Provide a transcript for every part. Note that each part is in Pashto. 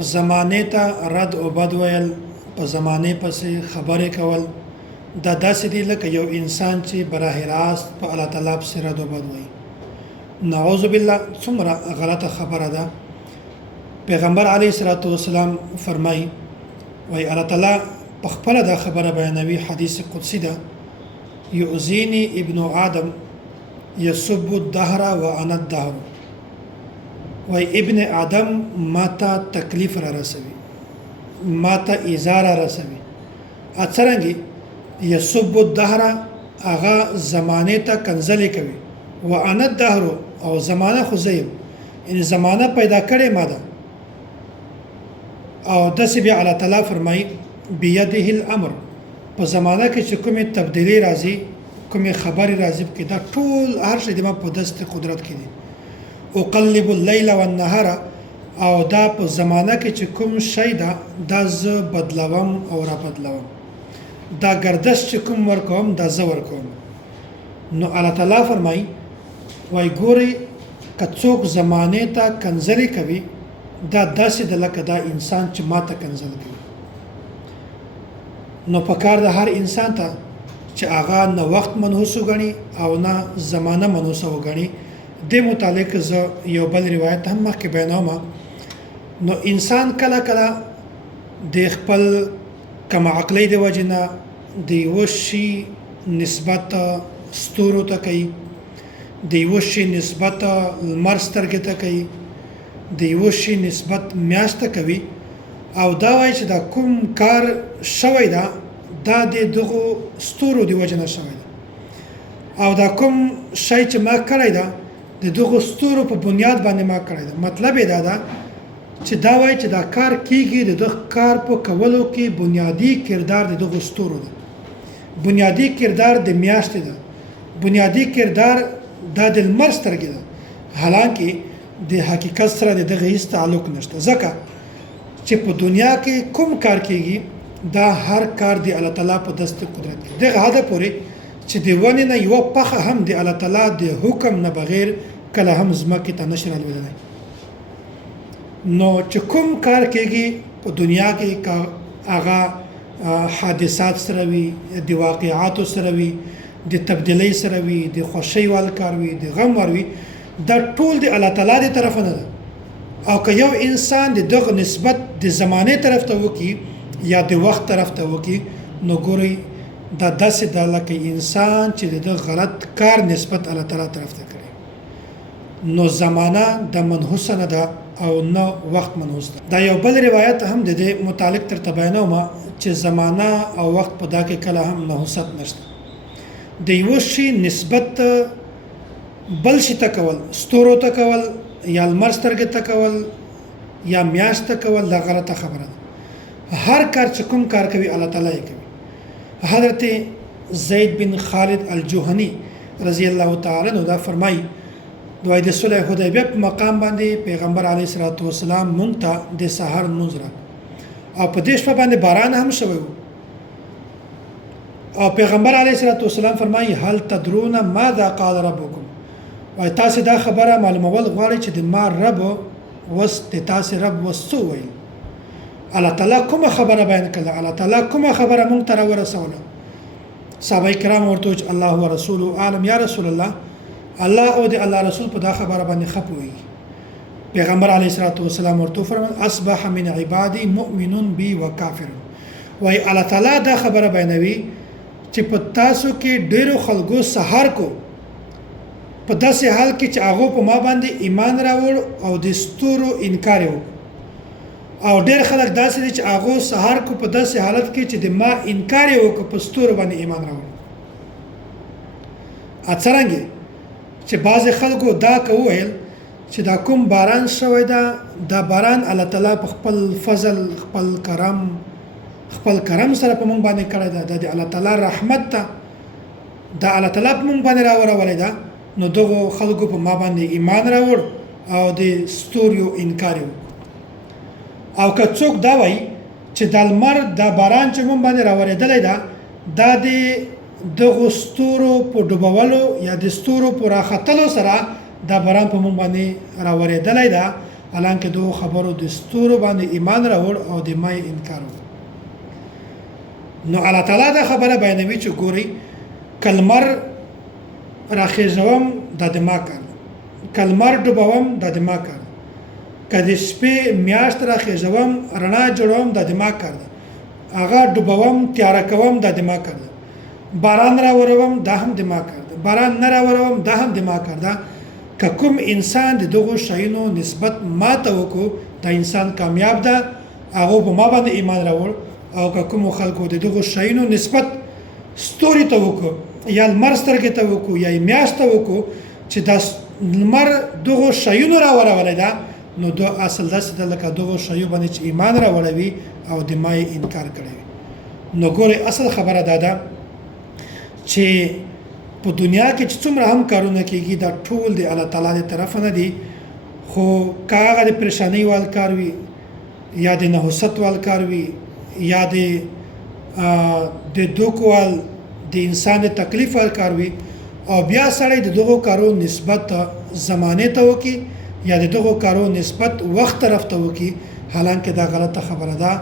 زمانه ته رد او بد ویل په زمانه پسې خبرې کول دا داسې دي لکه یو انسان چې براه راست په الله تعالی پسې رد او بد وایي. نعوذ بالله څومره غلطه خبره ده. پیغمبر علیه الصلاۃ والسلام فرمایي وای الله تعالی په خپل دا خبره بیانوي، حدیث قدسی ده، یؤذینی ابن آدم یسب الدهر وانا الدهر. وای ابن آدم ماته تکلیف را رسوي، ماته ایزا را رسوي. اڅرنګي یسب الدهر اغا زمانه ته کنځلې کوي، وانا الدهر او زمانه خو زیم ان زمانه پیدا کړې ما ده. او داسې بیا الله تعالی فرمایي بيده الامر، په زمانه کې چې کومه تبدیلی راځي، کومه خبري راځي، کې دا ټول هر شی د ما په دست قدرت کې دي. اقلب الليل والنهار، او دا په زمانه کې چې کوم شی دا ز بدلوم او را بدلوم، دا گردش چې کوم ورکوم دا ز ورکوم. نو الله تعالی فرمایي وای ګوري کڅوک زمانه ته کنځلې کوي دا داسې د لکه دا انسان چې ماته کنځل کوي. نو پکار د هر انسان ته چې هغه نه وخت منحوس وګڼي او نه زمانه منحوس وګڼي. د متعلق ز یو بل روایت هم مخکې بیانوم. نو انسان کله کله د خپل کم عقلی د وجنه د یو شي نسبت ستورو ته کوي، د یو شي نسبت لمر سترګې ته کوي، د یو شي نسبت میاشت ته کوي، او دا وایي چې دا کوم کار شوی دا د دغه ستورو د وجنه شوی دا، او دا کوم شی چې ما کړی دا د دغه ستورو په بنیاد باندې ما کړی دا. مطلب یې دا ده چې دا وایي چې دا کار کیږي د دغه کار په کولو کې بنیادی کردار د دغه ستورو ده، بنیادی کردار د میاشت ده، بنیادی کردار د لمر سترګې ده. حالانکه د حقیقت سره دغه هیڅ تعلق نشته، ځکه چې په دنیا کې کوم کار کیږي دا هر کار دی الله تعالی په دست قدرت کې. دغه حد پورې چې د ونې نه یو پخه هم دی الله تعالی د حکم نه بغیر کله هم زمکه ته نشر الودنه. نو چې کوم کار کیږي په دنیا کې کا هغه حادثات سره وي، د واقعاتو سره وي، د تبدیلی سره وي، د خوشي وال کار وي، د غم ور وي، دا ټول د الله تعالی دی طرف نه ده. او که یو انسان د دغه نسبت د زمانه طرف ته وکي یا د وخت طرف ته وکي، نو ګوري دا داسې د لکه انسان چې د غلط کار نسبت الله تعالی طرف ته کوي. نو زمانه د منحوس نه ده او نه وخت منحوس ده. دا یو بل روایت هم د دې متعلق تر تبینوم چې زمانه او وخت په دا کې کله هم نحوست نشته. د یو شی نسبت بل شي ته کول، ستورو ته کول، یا لمر سترګې ته کول، یا میاشت ته کول، دا غلطه خبره ده. هر کار چې کوم کار کوي الله تعالی یې کوي. حضرت زید بن خالد الجهنی رضی الله تعالی عنہ دا فرمایي دوی د صلح حدیبیه په مقام باندې پیغمبر علیه الصلاۃ والسلام مونږ ته د سحر لمونځ را او په دې شپه باندې باران هم شوی و. او پیغمبر علیه الصلاۃ والسلام فرمایي هل تدرون ماذا قال ربکم، وای تاسو دا خبره معلومول غواړئ چې د ما رب وس د تاسو رب وسو ویل. الله تعالی کومه خبره بیان کړه، الله تعالی کومه خبره مونږ ته ورسوله. صحابه کرام ورته الله ورسوله عالم، یا رسول الله، الله او د الله رسول په دا خبره باندې خپوي. پیغمبر علیه الصلاۃ والسلام ورته فرمایي اصبح من عبادي مؤمن بي وكافر. وای الله تعالی دا خبره بیانوي چې په تاسو کې ډیرو خلکو سحر کو په داسې حال کې چې هغه په ما باندې ایمان راوړ او د ستورو انکار وکړ، او ډیر خلک داسې دي چې هغه سحر کو په داسې حالت کې چې د ما انکار وکړ، په ستورو باندې ایمان راوړ. اڅرنګي چې بعض خلکو دا کوي چې دا کوم باران شوی دا باران الله تعالی په خپل فضل، خپل کرم سره په مونږ باندې کړی دا د الله تعالی رحمت ته دا الله تعالی په مونږ باندې راوړی دا. نو دغه خلکو په ما باندې ایمان راوړ او د ستورو انکار وکړ. او که څوک دا وایي چې د لمر دا باران چې مونږ باندې راوړېدلی دا د دغه ستورو په ډوبولو یا د ستورو په راختلو سره دا باران په مونږ باندې راوړېدلی ده، حالانکه دغو خبرو د ستورو باندې ایمان راوړ او د ما یې انکار وکړ. نو الله تعالی دا خبره بیانوي چې ګورئ کلمر راخیژوم دا د ما کار ده، کلمر ډوبوم دا د ما کار ده، که د شپې میاشت راخیژوم رڼا جوړوم دا د ما کار ده، هغه ډوبوم تیاره کوم دا د ما کار ده، باران راوروم دا هم د ما کار ده، باران نه راوروم دا هم د ما کار ده. که کوم انسان د دغو شیانو نسبت ما ته وکړو دا انسان کامیاب ده، هغه په ما باندې ایمان راوړ. او که کوم خلکو د دغو شیانو نسبت ستوري ته وکړو یا لمر سترګې ته وکړو یا میاشت ته وکړو چې دا لمر دغو شیانو راورولی ده، نو دو اصل داسې ده لکه دغو شیو باندې چې ایمان راوړوي او د ما یې انکار کړی وي. نو ګورئ اصل خبره دا ده چې په دنیا کې چې څومره هم کارونه کېږي دا ټول د الله تعالی د طرفه نه دي، خو که هغه د پریشانۍ وال کار وي یا د نحوست وال کار وي یا د دوکو وال د انسان د تکلیف وال کار وي او بیا سړی د دغو کارو نسبت زمانه ته وکړي یا د دغو کارو نسبت وخت طرف ته وکړي، حالانکه دا غلطه خبره ده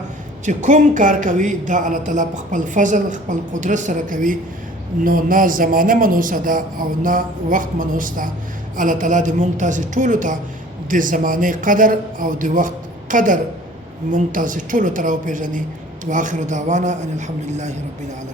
چې کوم کار کوي دا الله تعالی په خپل فضل خپل قدرت سره کوي. نو نه زمانه منوسه ده او نه وخت منوس ده. الله تعالی د مونږ تاسې ټولو ته د زمانه قدر او د وخت قدر مونږ تاسې ټولو ته راوپېژني. واخر دعوانا ان الحمد لله رب العالمین.